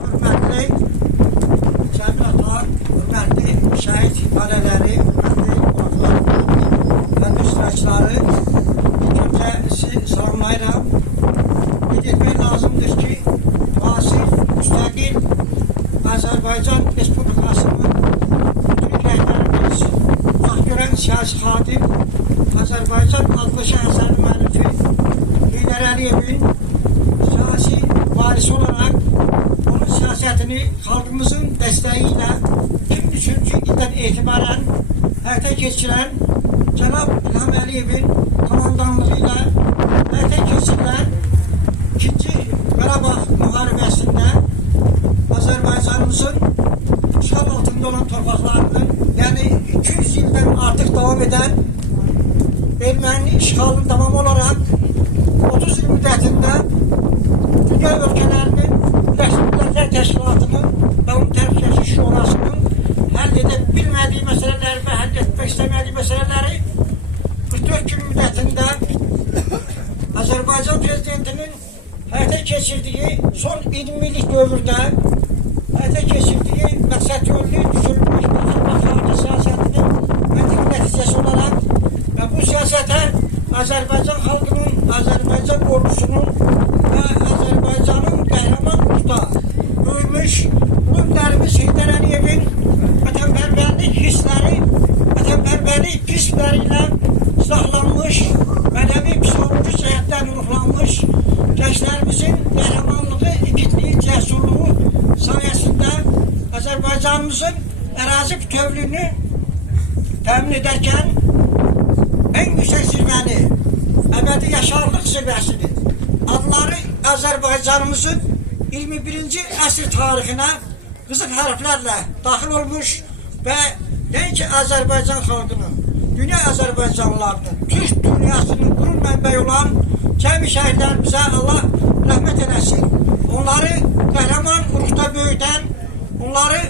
Hörmətli Cəmil ata, hörmətli şəhid ailələri, hörmətli qonaqlar, hörmətli iştirakçıları, öncə sizi salamlayıram. Qeyd etmək lazımdır ki, müasir, müstəqil Azərbaycan Respublikasının bütün rəhbərimiz, uzaqgörən siyasi xadim, Azərbaycan adlı şəhərsərin müəllifi Heydər Əliyevin siyasi varisi olarak onun siyasetini halkımızın desteğiyle 2003. ilden itibaren həyata geçiren Cənab İlham Əliyevin komandanlığıyla həyata geçirilen 2. Qarabağ müharibəsində Azərbaycanımızın işğal altında olan torpaqlarının, yani 200 yıldan artık devam eden Erməni işğalının devamı olarak 30 yıl müddətində dünya ülkelerinin Birləşmiş Təşkilatının ve onun Təhlükəsizlik Şurasının həll edə bilmədiyi məsələləri və həll etmək istəmədiyi məsələləri 44 gün müddətində Azərbaycan Prezidentinin həyata keçirdiyi son 20 illik dövrdə həyata keçirdiyi məqsədyönlü düşürülmüş xarici siyasətinin nəticəsi olaraq və bu siyasətə Azərbaycan xalqının, Azərbaycan ordusunun və Azərbaycanın qəhrəman usta böyümüş uluqlarımız Heydər Əliyevin vətənpərvərlik hissləri, vətənpərvərlik pisləri ilə silahlanmış, mədəni psixoloji cəhətdən ruhlanmış gənclərimizin qəhrəmanlığı, igidliyi, cəsurluğu sayəsində Azərbaycanımızın ərazi bütövlüyünü təmin edərkən en yüksek zirvəni, əbədi yaşarlıq zirvəsidir. Adları Azərbaycanımızın 21. əsr tarixinə qızıl hərflərlə daxil olmuş və nəinki Azərbaycan xalqının, dünya Azərbaycanlılarının, Türk dünyasının qurur mənbəyi olan cəmi şəhidlərimizə Allah rəhmət eləsin. Onları qəhrəman uruqda böyüdən, onları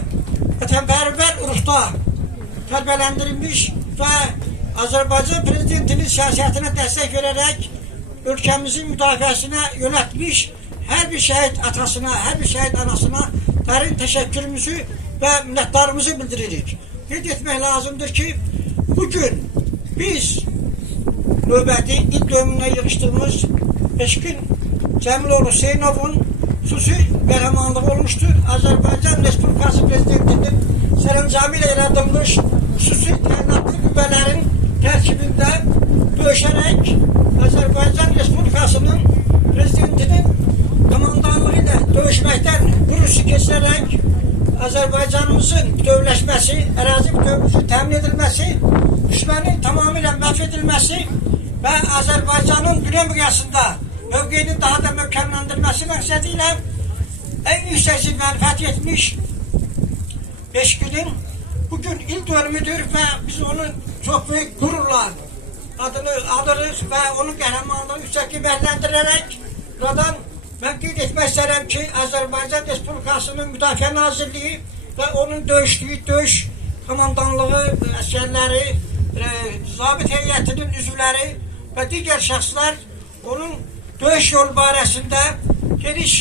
vətənpərvər uruqda tərbiyələndirilmiş və Azərbaycan Prezidentinin siyasətine destek vererek ülkemizin müdafiəsinə yönetmiş her bir şehit atasına, her bir şehit anasına derin teşekkürümüzü ve minnettarımızı bildiririk. Qeyd etmək lazımdır ki, bugün biz növbəti il dövrünə yığışdığımız Eşkin Cəmiloğlu Hüseynovun xüsusi qəhrəmanlığı olmuştur. Azərbaycan Respublikası Prezidentinin sərəncamı ilə yaradılmış xüsusi təyinatlı qüvvələrin tərkibində döyüşərək Azərbaycan Respublikasının Prezidentinin komandanlığı ilə döyüşməkdən vurusu keçirərək Azərbaycanımızın bütövləşməsi, ərazi bütövlüyünün təmin edilməsi, düşmənin tamamilə məhv edilməsi və Azərbaycanın dünya miqyasında mövqeyinin daha da möhkəmləndirilməsi məqsədilə en yüksək zirvəni fəth etmiş Eşkinin bugün il dönümüdür və biz onun çok büyük gururla adını alırız ve onun qəhrəmanlığını yüksək qiymətləndirərək buradan mən qeyd etmək istərəm ki, Azərbaycan Respublikasının Müdafiə Nazirliyi və onun döyüşdüyü döyüş komandanlığı, əsgərləri, zabit heyətinin üzvləri və digər şəxslər onun döyüş yolu barəsində geniş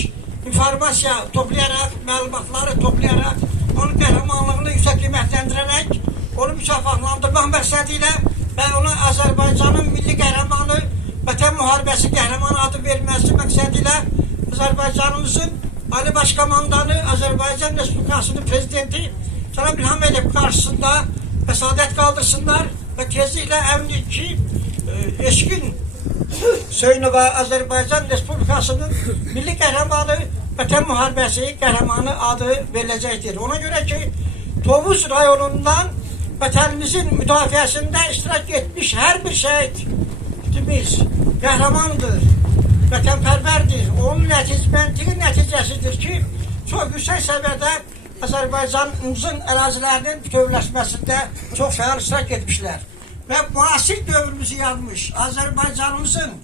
informasiya toplayaraq, məlumatları toplayaraq, onun qəhrəmanlığını yüksək qiymətləndirərək, onu mükafatlandırmaq məqsədilə və ona Azərbaycanın milli qəhrəmanı, Vətən Müharibəsi qəhrəmanı adı verilməsi məqsədilə Azərbaycanımızın Ali Başkomandanı, Azərbaycan Respublikasının Prezidenti Cənab İlham Əliyev qarşısında vəsadət qaldırsınlar və tezliklə əminlik ki, Eşkin Hüseynova Azərbaycan Respublikasının milli qəhrəmanı, Vətən Müharibəsi qəhrəmanı adı veriləcəkdir. Ona görə ki, Tovuz rayonundan vətənimizin müdafiəsində iştirak etmiş her bir şəhidimiz qəhrəmandır, vətənpərvərdir. Onun məntiqi nəticəsidir ki, çox yüksək səviyyədə Azərbaycanımızın ərazilərinin bütövləşməsində çox fəal iştirak etmişlər. Və müasir dövrümüzü yazmış, Azərbaycanımızın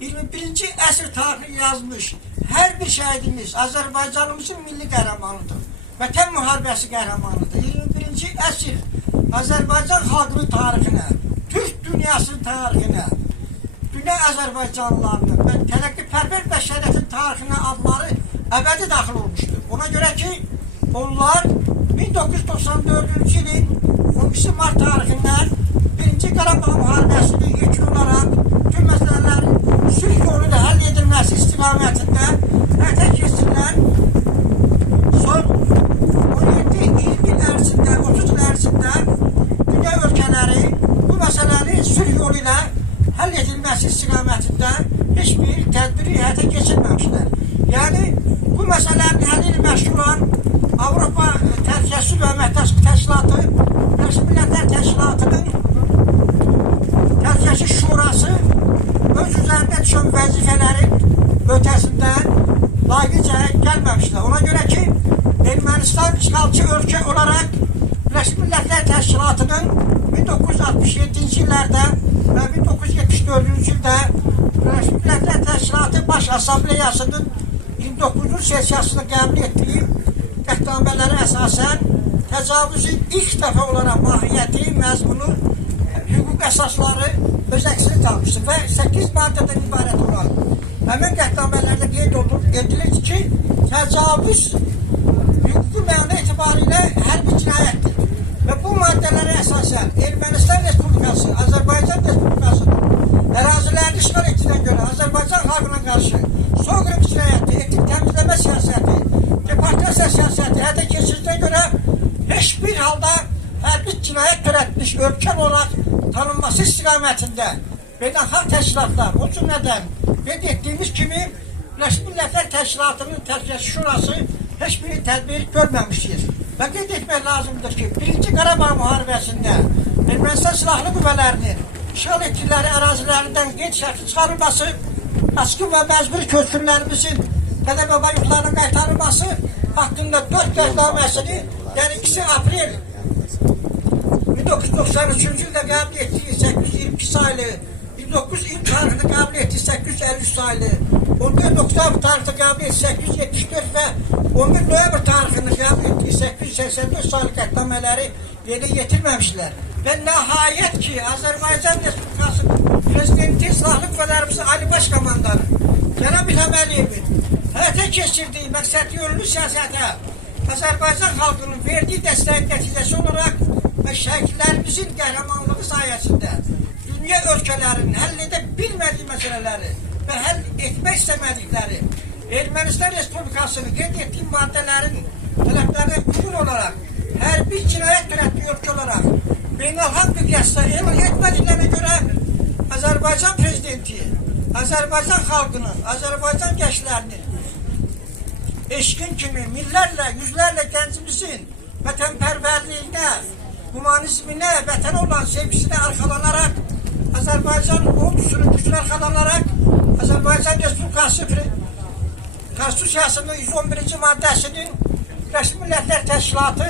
21. əsr tarixini yazmış her bir şəhidimiz Azərbaycanımızın milli qəhrəmanıdır. Vətən müharibəsi qəhrəmanıdır. 21. əsr Azərbaycan xalqının tarixinə, Türk dünyasının tarixinə, dünya Azərbaycanlılarının və tərəqqipərvər bəşəriyyətin tarixinə adları əbədi daxil olmuşdur. Ona göre ki onlar 1994 yılın 12 Mart tarihinden 1. Qarabağ Müharibəsini ilk olarak tüm meselelerin sülh yoluyla halledilmesi istikametinde həyata keçirilən son 17 il ərzində, 30 il ərzində dünya ölkələri bu məsələnin sülh yoluyla həll edilməsi istiqamətində heç bir tədbiri həyata keçirməmişlər. Yəni, bu məsələnin həlli ilə məşğul olan Avropa Təhlükəsizlik və Əməkdaşlıq Təşkilatı, Birləşmiş Millətlər Təşkilatının Təhlükəsizlik Şurası öz üzərində düşən vəzifələrin ötəsində layiqlicə gəlməmişlər. Ona görə ki, Ermənistan işğalçı ölkə olaraq Birləşmiş Millətlər Təşkilatının 1967-ci illərdə və 1974-cü ildə Birləşmiş Millətlər Təşkilatı Baş Assambleyasının 29-cu sessiyasını qəbul etdiyi qətnamələrə əsasən təcavüzün ilk dəfə olaraq mahiyyəti, məzmunu, hüquq əsasları öz əksini tapmışdır və 8 maddədən ibarət olan həmin qətnamələrdə qeyd edilir ki, təcavüz hüquqi məna etibarilə hərbi cinayətdir və bu maddələrə əsasən Ermənistan Respublikası, Azərbaycan Respublikasının ərazilərini işğal etdiyinə görə Azərbaycan xalqına qarşı soyqırım cinayəti, etnik təmizləmə siyasəti, deportasiya siyasəti həyata keçirdiyinə görə heç bir halda hərbi cinayət törətmiş ölkə olaraq tanınması istiqamətində beynəlxalq təşkilatlar, o cümlədən qeyd etdiyimiz kimi Birləşmiş Millətlər Təşkilatının Təhlükəsizlik Şurası heç bir tədbir görməmişdir. Və qeyd etmək lazımdır ki, 1. Qarabağ müharibəsində Ermənistan silahlı qüvvələrinin işğal etdikləri ərazilərindən qeyd şərti çıxarılması, askın və məcburi köçkünlərimizin Dədəbaba yurtlarına qaytarılması haqqında 4 qətnaməsini, yəni 2 aprel 1993-cü ildə qəbul etdiyi 822 sayılı, 19 il tarixində qəbul etdiyi 853 sayılı, 14 oktyabr tarixində qəbul etdiyi 874 və 11 noyabr tarixində qəbul etdiyi 884 sayılı qətnamələri yerinə yetirməmişlər. Və nəhayət ki, Azərbaycan Respublikası Prezidenti Silahlı Qüvvələrimizin Ali Baş Komandanı Cənab İlham Əliyevin həyata keçirdiyi məqsədli yönlü siyasətə Azərbaycan xalqının verdiyi dəstəyin nəticəsi olaraq və şəhidlərimizin qəhrəmanlığı sayəsində dünya ölkələrinin həll edə bilmədiyi məsələləri və həll etmək istəmədikləri Ermənistan Respublikasının qeyd etdiyi maddələrin tələblərinə uyğun olaraq hərbi cinayət törətdiyi ölkə olaraq beynəlxalq miqyasda elan etmədiklərinə görə Azərbaycan Prezidenti, Azərbaycan xalqının, Azərbaycan gənclərinin eşqin kimi minlərlə, yüzlərlə gəncimizin vətənpərvərliyinə, humanizminə, vətənə olan sevgisinə arxalanaraq, Azərbaycan ordusunun gücünə arxalanaraq, Azərbaycan Respublikası Konstitusiyasının 111-ci maddəsinin Birləşmiş Millətlər Təşkilatı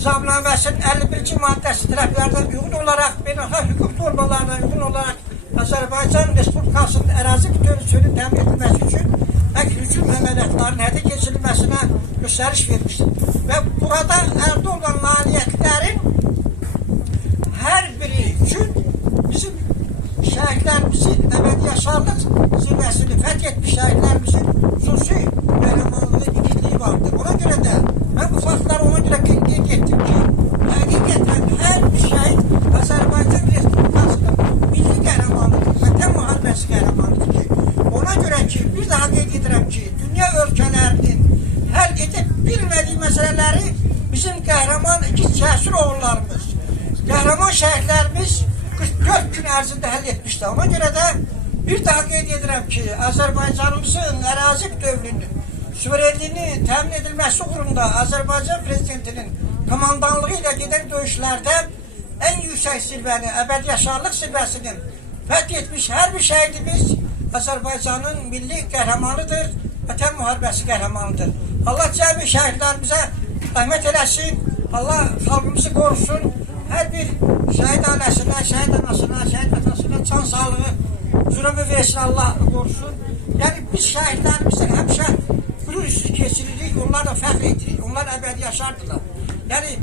Nizamnaməsinin 51-ci maddəsi tərəflərdən uyğun olaraq, beynəlxalq hüquq normalarına uyğun olaraq Azərbaycan Respublikasının ərazi bütövlüyünün təmin edilməsi üçün hücum əməliyyatlarının həyata keçirilməsinə göstəriş vermişdir. Və burada əldə olan nailiyyətlərin hər biri üçün bizim şəhidlərimizin əbədi yaşarlıq zirvəsini fəth etmiş şəhidlərimizin xüsusi qəhrəmanlığı, igidliyi vardır. Ona görə də mən bu faktları ona görə qeyd etdim ki, həqiqətən hər bir şəhid Azərbaycan Respublikasının milli qəhrəmanlıdır, vətən müharibəsi qəhrəmanlıdır ki, ona görə ki, bir daha qeyd edirəm ki, dünya ölkələrinin həll edə bilmədiyi məsələləri bizim qəhrəman iki cəsur oğullarımız, qəhrəman şəhidlərimiz 44 gün ərzində həll etmişdir. Ona görə də bir daha qeyd edirəm ki, Azərbaycanımızın ərazi bütövlüyünün, suverenliyinin təmin edilməsi uğrunda Azərbaycan Prezidentinin komandanlığı ilə gedən döyüşlərdə ən yüksək zirvəni, əbədi yaşarlıq zirvəsinin fəth etmiş hər bir şəhidimiz Azərbaycanın milli qəhrəmanıdır, vətən müharibəsi qəhrəmanıdır. Allah cəmi şəhidlərimizə rəhmət eləsin, Allah xalqımızı qorusun, hər bir şəhid ailəsinə, şəhid anasına, şəhid atasına can sağlığı, zürümü versin, Allah qorusun. Yəni biz şəhidlərimizdən həmişə qürur üstü keçiririk, onlarla fəxr edirik, onlar əbədi yaşardılar. Yəni